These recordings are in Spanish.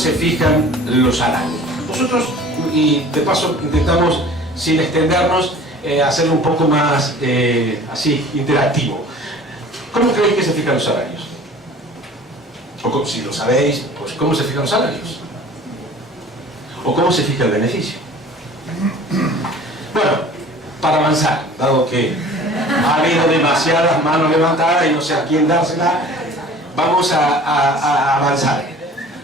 se fijan los salarios. Nosotros, y de paso intentamos, sin extendernos, hacerlo un poco más así, interactivo. ¿Cómo creéis que se fijan los salarios? O si lo sabéis, pues ¿cómo se fijan los salarios? ¿O cómo se fija el beneficio? Bueno, para avanzar, dado que ha habido demasiadas manos levantadas y no sé a quién dársela, vamos a avanzar.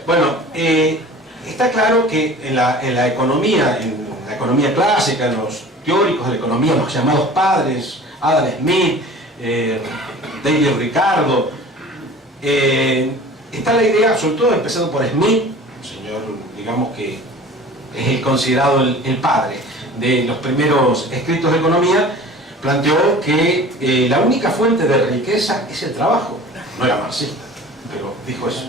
Bueno, está claro que en la economía clásica, en los teóricos de la economía, los llamados padres, Adam Smith, David Ricardo, está la idea, sobre todo empezando por Smith, un señor, digamos que es el considerado el padre de los primeros escritos de economía, planteó que la única fuente de riqueza es el trabajo. No era marxista, pero dijo eso.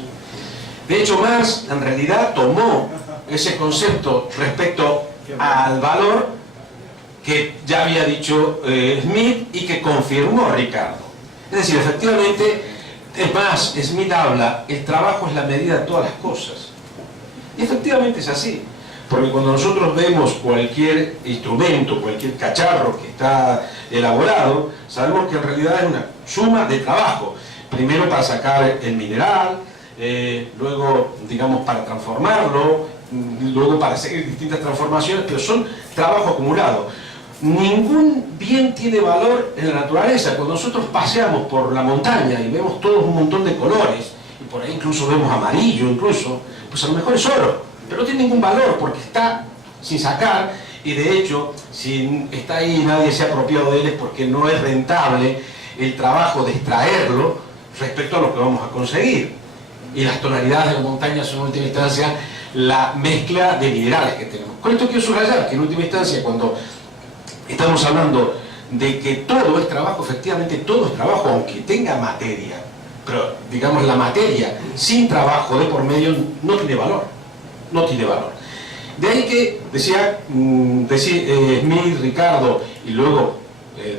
De hecho, Marx en realidad tomó ese concepto respecto al valor que ya había dicho Smith y que confirmó Ricardo. Es decir, efectivamente, es más, Smith habla, el trabajo es la medida de todas las cosas. Y efectivamente es así. Porque cuando nosotros vemos cualquier instrumento, cualquier cacharro que está elaborado, sabemos que en realidad es una suma de trabajo. Primero para sacar el mineral, luego, digamos, para transformarlo, luego para hacer distintas transformaciones, pero son trabajo acumulado. Ningún bien tiene valor en la naturaleza. Cuando nosotros paseamos por la montaña y vemos todos un montón de colores, y por ahí incluso vemos amarillo, incluso, pues a lo mejor es oro. Pero no tiene ningún valor porque está sin sacar y de hecho si está ahí y nadie se ha apropiado de él es porque no es rentable el trabajo de extraerlo respecto a lo que vamos a conseguir. Y las tonalidades de la montaña son en última instancia la mezcla de minerales que tenemos. Con esto quiero subrayar que en última instancia cuando estamos hablando de que todo es trabajo, efectivamente todo es trabajo aunque tenga materia, pero digamos la materia sin trabajo de por medio no tiene valor. No tiene valor. De ahí que decía Smith, Ricardo y luego,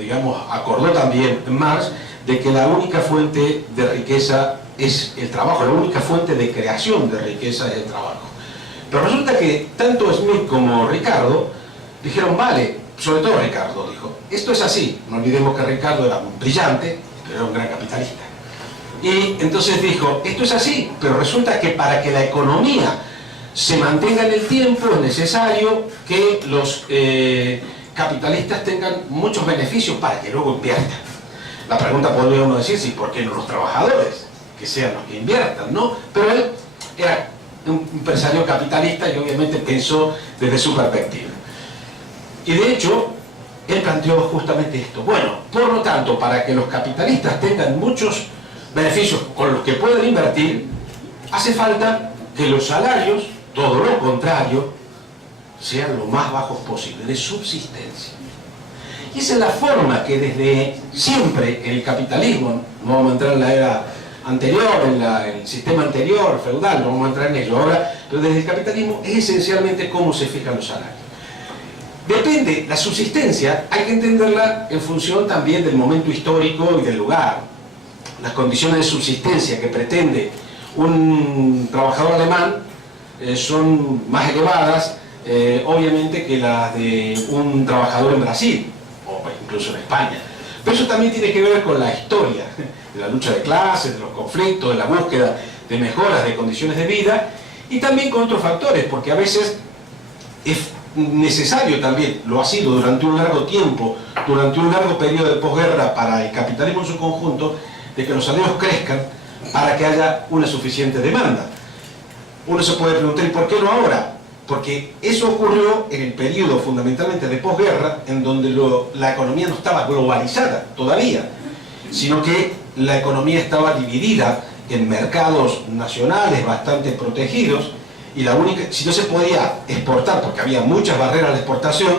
digamos, acordó también Marx de que la única fuente de riqueza es el trabajo, la única fuente de creación de riqueza es el trabajo. Pero resulta que tanto Smith como Ricardo dijeron, vale, sobre todo Ricardo dijo, esto es así. No olvidemos que Ricardo era un brillante, pero era un gran capitalista. Y entonces dijo, esto es así, pero resulta que para que la economía se mantenga en el tiempo es necesario que los capitalistas tengan muchos beneficios para que luego inviertan. La pregunta podría uno decir, sí, ¿por qué no los trabajadores? Que sean los que inviertan, ¿no? Pero él era un empresario capitalista y obviamente pensó desde su perspectiva. Y de hecho, él planteó justamente esto. Bueno, por lo tanto, para que los capitalistas tengan muchos beneficios con los que puedan invertir, hace falta que los salarios, todo lo contrario, sean lo más bajos posible, de subsistencia. Y esa es la forma que desde siempre en el capitalismo, no vamos a entrar en la era anterior, en el sistema anterior, feudal, no vamos a entrar en ello ahora, pero desde el capitalismo es esencialmente cómo se fijan los salarios. Depende, la subsistencia hay que entenderla en función también del momento histórico y del lugar. Las condiciones de subsistencia que pretende un trabajador alemán son más elevadas, obviamente, que las de un trabajador en Brasil, o incluso en España. Pero eso también tiene que ver con la historia, de la lucha de clases, de los conflictos, de la búsqueda de mejoras de condiciones de vida, y también con otros factores, porque a veces es necesario también, lo ha sido durante un largo tiempo, durante un largo periodo de posguerra para el capitalismo en su conjunto, de que los salarios crezcan para que haya una suficiente demanda. Uno se puede preguntar, ¿y por qué no ahora? Porque eso ocurrió en el periodo fundamentalmente de posguerra, en donde la economía no estaba globalizada todavía, sino que la economía estaba dividida en mercados nacionales bastante protegidos, y si no se podía exportar, porque había muchas barreras de exportación,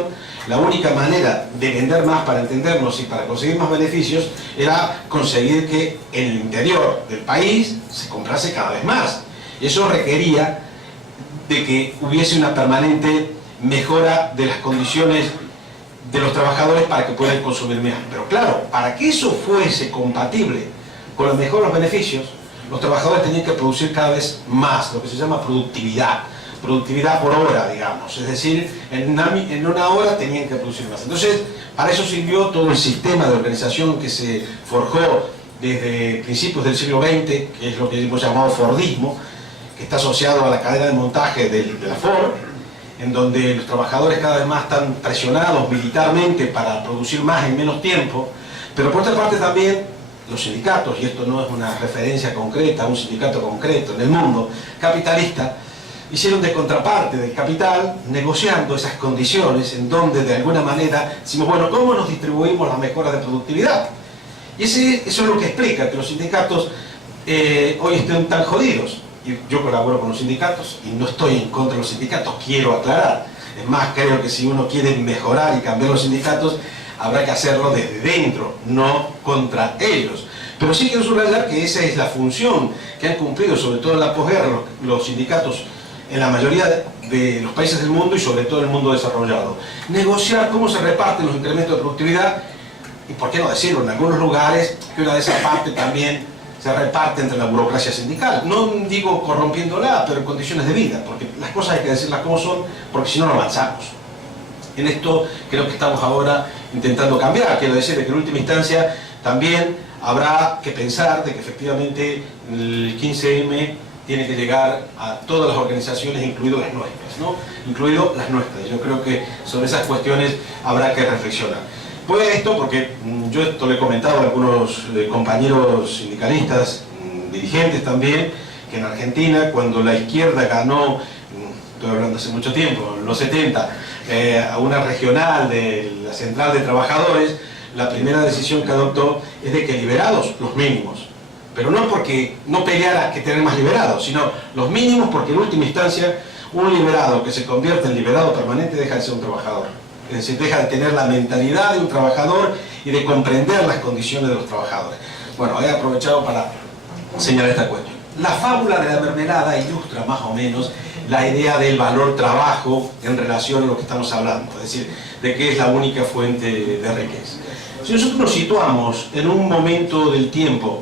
la única manera de vender más para entendernos y para conseguir más beneficios era conseguir que en el interior del país se comprase cada vez más. Y eso requería de que hubiese una permanente mejora de las condiciones de los trabajadores para que puedan consumir más. Pero claro, para que eso fuese compatible con los mejores beneficios, los trabajadores tenían que producir cada vez más, lo que se llama productividad por hora, digamos, es decir, en una hora tenían que producir más. Entonces, para eso sirvió todo el sistema de organización que se forjó desde principios del siglo XX, que es lo que hemos llamado Fordismo, que está asociado a la cadena de montaje de la Ford, en donde los trabajadores cada vez más están presionados militarmente para producir más en menos tiempo, pero por otra parte también los sindicatos, y esto no es una referencia concreta a un sindicato concreto en el mundo capitalista, hicieron de contraparte del capital, negociando esas condiciones en donde de alguna manera decimos, bueno, ¿cómo nos distribuimos las mejoras de productividad? Y eso es lo que explica que los sindicatos hoy estén tan jodidos. Y yo colaboro con los sindicatos y no estoy en contra de los sindicatos, quiero aclarar. Es más, creo que si uno quiere mejorar y cambiar los sindicatos, habrá que hacerlo desde dentro, no contra ellos. Pero sí quiero subrayar que esa es la función que han cumplido, sobre todo en la posguerra, los sindicatos en la mayoría de los países del mundo y sobre todo en el mundo desarrollado. Negociar cómo se reparten los incrementos de productividad y, por qué no decirlo, en algunos lugares que una de esas partes también se reparte entre la burocracia sindical. No digo corrompiéndola, pero en condiciones de vida, porque las cosas hay que decirlas como son, porque si no, no avanzamos. En esto creo que estamos ahora intentando cambiar. Quiero decir que en última instancia también habrá que pensar de que efectivamente el 15M tiene que llegar a todas las organizaciones, incluidas las nuestras, ¿no? Incluido las nuestras. Yo creo que sobre esas cuestiones habrá que reflexionar. Pues esto porque yo esto le he comentado a algunos compañeros sindicalistas, dirigentes también, que en Argentina, cuando la izquierda ganó, estoy hablando hace mucho tiempo, en los 70, a una regional de la Central de Trabajadores, la primera decisión que adoptó es de que liberados los mínimos. Pero no porque no peleara que tener más liberados, sino los mínimos porque en última instancia un liberado que se convierte en liberado permanente deja de ser un trabajador. Es decir, deja de tener la mentalidad de un trabajador y de comprender las condiciones de los trabajadores. Bueno, he aprovechado para señalar esta cuestión. La fábula de la mermelada ilustra más o menos la idea del valor trabajo en relación a lo que estamos hablando, es decir, de que es la única fuente de riqueza. Si nosotros nos situamos en un momento del tiempo,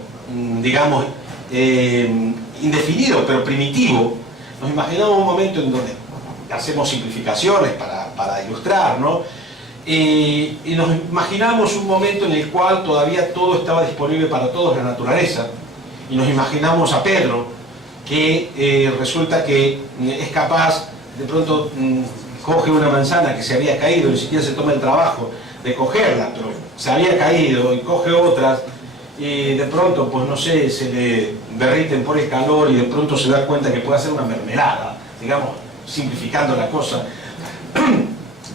digamos, indefinido, pero primitivo, nos imaginamos un momento en donde hacemos simplificaciones para ilustrar, ¿no? Y nos imaginamos un momento en el cual todavía todo estaba disponible para todos, la naturaleza, y nos imaginamos a Pedro, que resulta que es capaz, de pronto coge una manzana que se había caído, ni siquiera se toma el trabajo de cogerla, pero se había caído, y coge otras, y de pronto, pues no sé, se le derriten por el calor y de pronto se da cuenta que puede hacer una mermelada, digamos, simplificando la cosa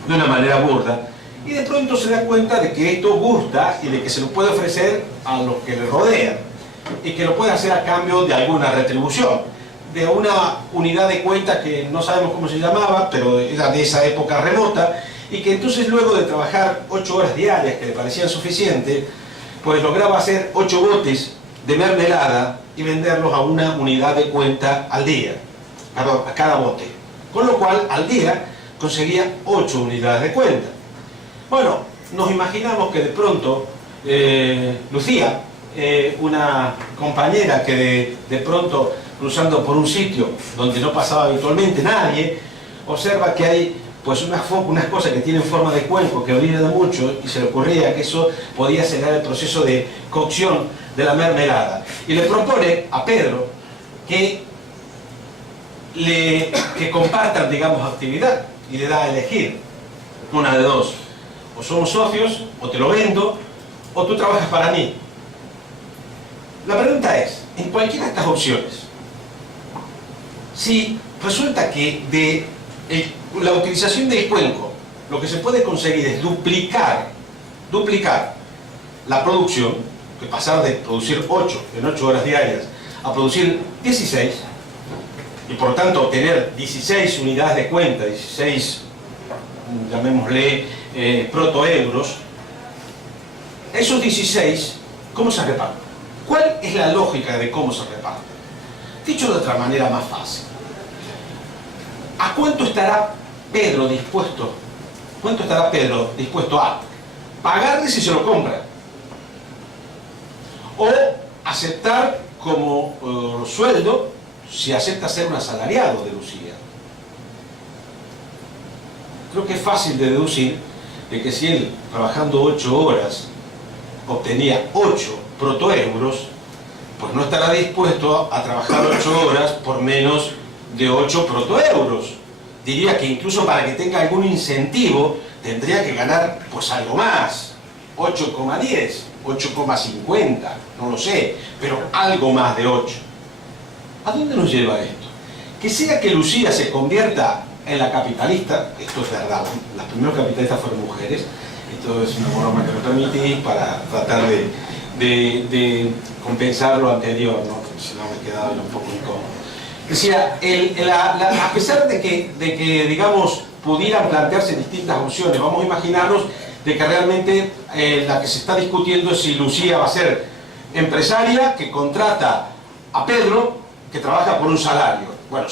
de una manera burda, y de pronto se da cuenta de que esto gusta y de que se lo puede ofrecer a los que le rodean, y que lo puede hacer a cambio de alguna retribución, de una unidad de cuenta que no sabemos cómo se llamaba, pero era de esa época remota, y que entonces luego de trabajar 8 horas diarias que le parecían suficientes, pues lograba hacer 8 botes de mermelada y venderlos a una unidad de cuenta al día, a cada bote. Con lo cual, al día, conseguía 8 unidades de cuenta. Bueno, nos imaginamos que de pronto Lucía, una compañera que de pronto, cruzando por un sitio donde no pasaba habitualmente nadie, observa que hay pues unas cosas que tienen forma de cuenco que brillan mucho, y se le ocurría que eso podía acelerar el proceso de cocción de la mermelada. Y le propone a Pedro que compartan, digamos, actividad, y le da a elegir una de dos: o somos socios, o te lo vendo, o tú trabajas para mí. La pregunta es, en cualquiera de estas opciones, si resulta que de la utilización del cuenco lo que se puede conseguir es duplicar la producción, que pasar de producir 8 en 8 horas diarias a producir 16, y por tanto obtener 16 unidades de cuenta, 16, llamémosle, protoeuros, esos 16, ¿cómo se reparten? ¿Cuál es la lógica de cómo se reparten? Dicho de otra manera más fácil, ¿a cuánto estará Pedro dispuesto a pagarle si se lo compra? O aceptar como sueldo si acepta ser un asalariado de Lucía. Creo que es fácil de deducir de que si él, trabajando 8 horas, obtenía 8 protoeuros, pues no estará dispuesto a trabajar 8 horas por menos de 8 protoeuros. Diría que incluso para que tenga algún incentivo, tendría que ganar pues algo más, 8,10, 8,50, no lo sé, pero algo más de 8. ¿A dónde nos lleva esto? Que sea que Lucía se convierta en la capitalista, esto es verdad, las primeras capitalistas fueron mujeres, esto es una broma que me permití para tratar de compensar lo anterior, ¿no? Porque si no me quedaba un poco incómodo. Decía, a pesar de que digamos, pudieran plantearse distintas opciones, vamos a imaginarnos de que realmente la que se está discutiendo es si Lucía va a ser empresaria que contrata a Pedro, que trabaja por un salario. Bueno,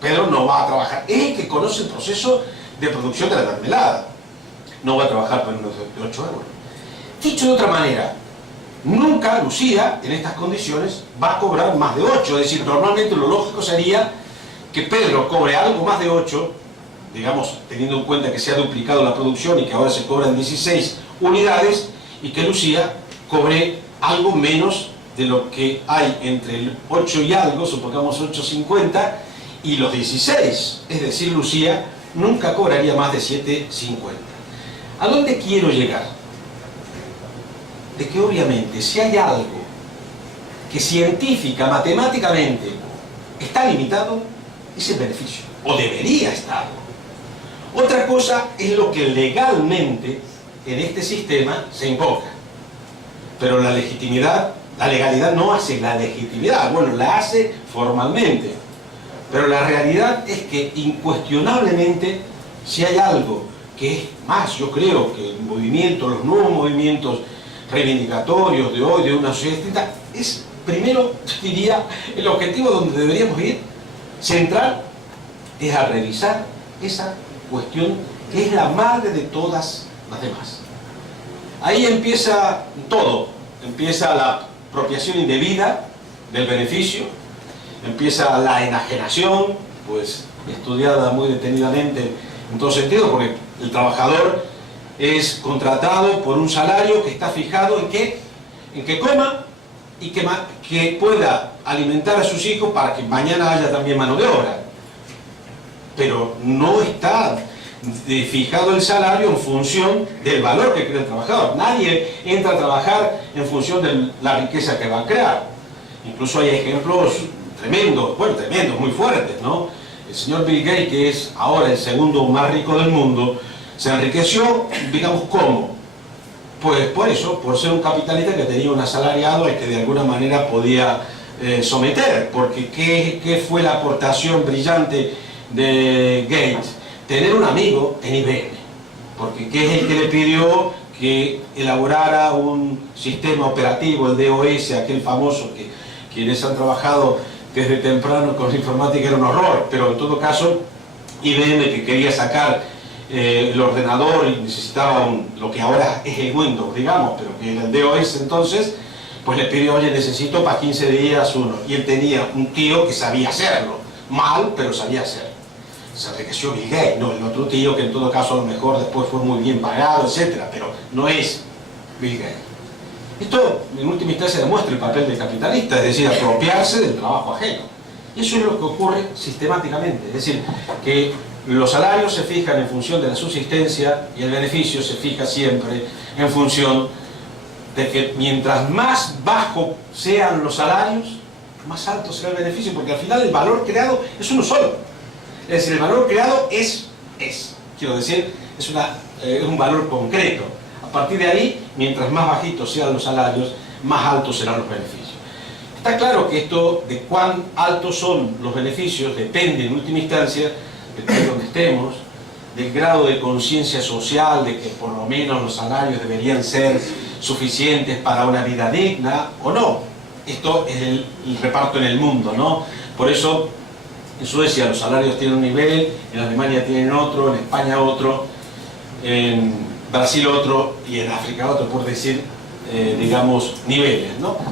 Pedro no va a trabajar, es el que conoce el proceso de producción de la mermelada. No va a trabajar por unos 8 euros. Dicho de otra manera, nunca Lucía, en estas condiciones, va a cobrar más de 8. Es decir, normalmente lo lógico sería que Pedro cobre algo más de 8, digamos, teniendo en cuenta que se ha duplicado la producción y que ahora se cobran 16 unidades, y que Lucía cobre algo menos de lo que hay entre el 8 y algo, supongamos 8,50, y los 16. Es decir, Lucía nunca cobraría más de 7,50. ¿A dónde quiero llegar? De que obviamente si hay algo que científica, matemáticamente está limitado, es el beneficio, o debería estar. Otra cosa es lo que legalmente en este sistema se invoca, pero la legitimidad, la legalidad no hace la legitimidad, bueno, la hace formalmente, pero la realidad es que incuestionablemente si hay algo que es más, yo creo que el movimiento, los nuevos movimientos reivindicatorios de hoy, de una sociedad distinta, es primero, diría, el objetivo donde deberíamos ir, central, es a revisar esa cuestión que es la madre de todas las demás. Ahí empieza todo, empieza la apropiación indebida del beneficio, empieza la enajenación, pues estudiada muy detenidamente en todo sentido, porque el trabajador es contratado por un salario que está fijado en que coma y que pueda alimentar a sus hijos para que mañana haya también mano de obra. Pero no está fijado el salario en función del valor que crea el trabajador. Nadie entra a trabajar en función de la riqueza que va a crear. Incluso hay ejemplos tremendos, bueno, tremendos, muy fuertes, ¿no? El señor Bill Gates, que es ahora el segundo más rico del mundo, se enriqueció, digamos, ¿cómo? Pues por eso, por ser un capitalista que tenía un asalariado al que de alguna manera podía someter. Porque ¿qué fue la aportación brillante de Gates? Tener un amigo en IBM. Porque ¿qué es el que le pidió que elaborara un sistema operativo, el DOS, aquel famoso que quienes han trabajado desde temprano con la informática era un horror? Pero en todo caso, IBM, que quería sacar el ordenador y necesitaba lo que ahora es el Windows, digamos, pero que era el DOS entonces, pues le pidió, oye, necesito para 15 días uno. Y él tenía un tío que sabía hacerlo, mal, pero sabía hacerlo. Se enriqueció Bill Gates, no el otro tío que en todo caso a lo mejor después fue muy bien pagado, etcétera, pero no es Bill Gates. Esto en última instancia demuestra el papel del capitalista, es decir, apropiarse del trabajo ajeno. Y eso es lo que ocurre sistemáticamente, es decir, que los salarios se fijan en función de la subsistencia y el beneficio se fija siempre en función de que mientras más bajos sean los salarios, más alto será el beneficio, porque al final el valor creado es uno solo. Es decir, el valor creado quiero decir, es un valor concreto. A partir de ahí, mientras más bajitos sean los salarios, más altos serán los beneficios. Está claro que esto de cuán altos son los beneficios depende en última instancia de donde estemos, del grado de conciencia social, de que por lo menos los salarios deberían ser suficientes para una vida digna o no. Esto es el reparto en el mundo, ¿no? Por eso en Suecia los salarios tienen un nivel, en Alemania tienen otro, en España otro, en Brasil otro y en África otro, por decir, digamos, niveles, ¿no?